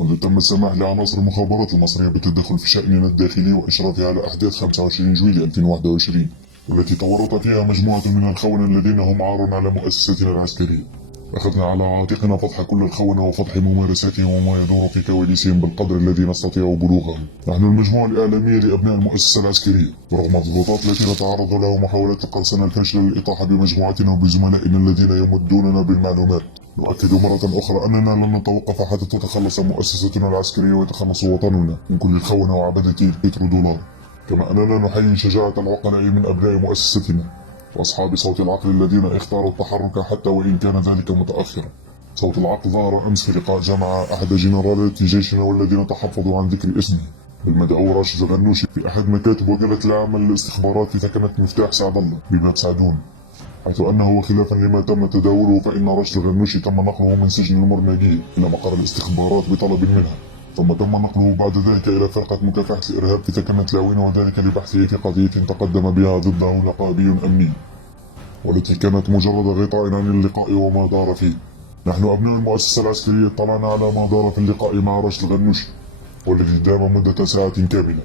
وإذ تم السماح لعناصر المخابرات المصرية بالتدخل في شأننا الداخلي وإشرافها على أحداث 25 جويلية 2021 والتي تورط فيها مجموعة من الخونة الذين هم عار على مؤسستنا العسكرية. أخذنا على عاتقنا فضح كل الخونة وفضح ممارساتهم وما يدور في كواليسهم بالقدر الذي نستطيع بلوغه. نحن المجموعة الإعلامية لأبناء المؤسسة العسكرية، ورغم الضغوطات التي نتعرض لها ومحاولات القرصنة الفاشلة للإطاحة بمجموعتنا وبزملائنا الذين يمدوننا بالمعلومات، نؤكد مرة أخرى أننا لن نتوقف حتى تتخلص مؤسستنا العسكرية ويتخلص وطننا من كل الخونة وعبدة البترودولار. كما أننا نحيي شجاعة العقلاء من أبناء مؤسستنا وأصحاب صوت العقل الذين اختاروا التحرك حتى وإن كان ذلك متأخرا. صوت العقل ظهر أمس في لقاء جمع أحد جنرالات جيشنا والذين تحفظوا عن ذكر اسمه بالمدعو راشد الغنوشي في أحد مكاتب وكالة العامة للاستخبارات في ثكنة مفتاح سعد الله بباب سعدون، حيث أنه وخلافا لما تم تداوله فإن راشد الغنوشي تم نقله من سجن المرنجية إلى مقر الاستخبارات بطلب منها، ثم تم نقله بعد ذلك إلى فرقة مكافحة الإرهاب في ثكنة لاوين، وذلك لبحثه في قضية تقدم بها ضده نقابي أمني والتي كانت مجرد غطاء عن اللقاء وما دار فيه. نحن أبناء المؤسسة العسكرية اطلعنا على ما دار في اللقاء مع راشد الغنوشي والذي دام مدة ساعة كاملة.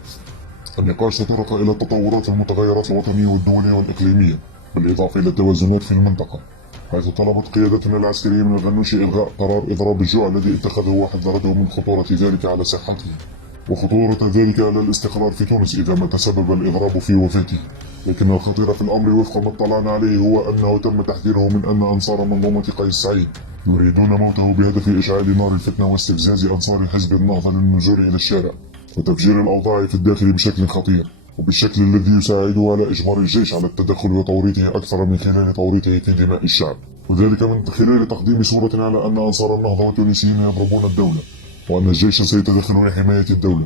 النقاش تطرق إلى التطورات المتغيرات الوطنية والدولية والإقليمية بالإضافة إلى التوازنات في المنطقة، حيث طلبت قيادتنا العسكرية من الغنوشي إلغاء قرار إضراب الجوع الذي اتخذه وحذرته من خطورة ذلك على صحته وخطورة ذلك على الاستقرار في تونس إذا ما تسبب الإضراب في وفاته. لكن الخطير في الأمر وفق ما اطلعنا عليه هو أنه تم تحذيره من أن أنصار منظومة قيس سعيد يريدون موته بهدف إشعال نار الفتنة واستفزاز أنصار حزب النهضة للنزول إلى الشارع وتفجير الأوضاع في الداخل بشكل خطير، وبالشكل الذي يساعده على إجبار الجيش على التدخل وتوريطه أكثر من خلال توريطه في دماء الشعب، وذلك من خلال تقديم صورة على أن أنصار النهضة والتونسيين يضربون الدولة وأن الجيش سيتدخل لحماية الدولة،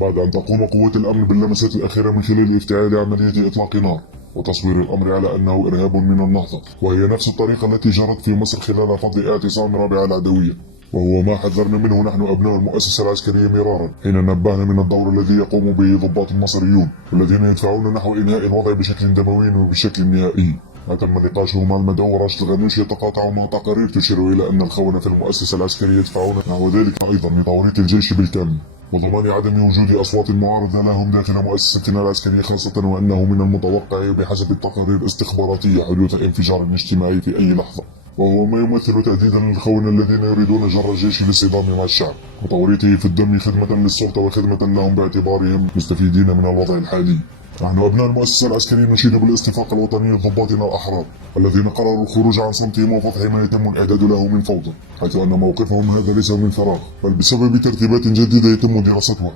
بعد أن تقوم قوات الأمن باللمسات الأخيرة من خلال افتعال عملية إطلاق نار وتصوير الأمر على أنه إرهاب من النهضة، وهي نفس الطريقة التي جرت في مصر خلال فض اعتصام رابعة العدوية، وهو ما حذرنا منه نحن أبناء المؤسسة العسكرية مرارا حين نبهنا من الدور الذي يقوم به ضباط المصريون الذين يدفعون نحو إنهاء الوضع بشكل دموي وبشكل نهائي. تم نقاشه مع المدعو راشد الغنوشي يتقاطع مع تقارير تشير إلى أن الخونة في المؤسسة العسكرية يدفعون نحو ذلك أيضا لتوريط الجيش بالكامل وضمان عدم وجود أصوات معارضة لهم داخل مؤسستنا العسكرية خاصة، وأنه من المتوقع بحسب التقارير الاستخباراتية حدوث انفجار اجتماعي في أي لحظة، وهو ما يمثل تهديدا للخونة الذين يريدون جر الجيش للصدام مع الشعب وتوريطه في الدم خدمة للسلطة وخدمة لهم باعتبارهم مستفيدين من الوضع الحالي. نحن أبناء المؤسسة العسكرية نشيد بالاستفاق الوطني لضباطنا الأحرار الذين قرروا الخروج عن صمتهم وفتح ما يتم الإعداد له من فوضى، حيث أن موقفهم هذا ليس من فراغ بل بسبب ترتيبات جديدة يتم دراستها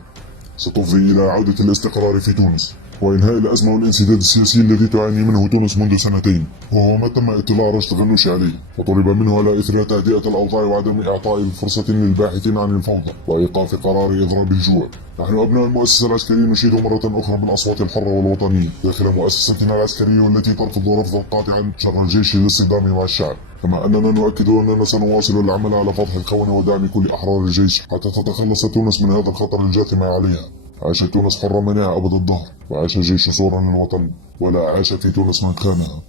ستفضي إلى عودة الاستقرار في تونس وإنهاء الأزمة والانسداد السياسي الذي تعاني منه تونس منذ سنتين، وهو ما تم اطلاع راشد الغنوشي عليه وطلب منه على إثر تهدئة الأوضاع وعدم إعطاء فرصة للباحثين عن الفوضى وإيقاف قرار إضراب الجوع. نحن أبناء المؤسسة العسكرية نشيد مرة أخرى بالأصوات الحرة والوطنية داخل مؤسستنا العسكرية والتي ترفض رفضا قاطعا شر الجيش للصدام مع الشعب، كما أننا نؤكد أننا سنواصل العمل على فضح الخونة ودعم كل أحرار الجيش حتى تتخلص تونس من هذا الخطر الجاثم عليها. عاش تونس حرة مناعة أبد الدهر، وعاش الجيش صورا للوطن، ولا عاش في تونس من خانها.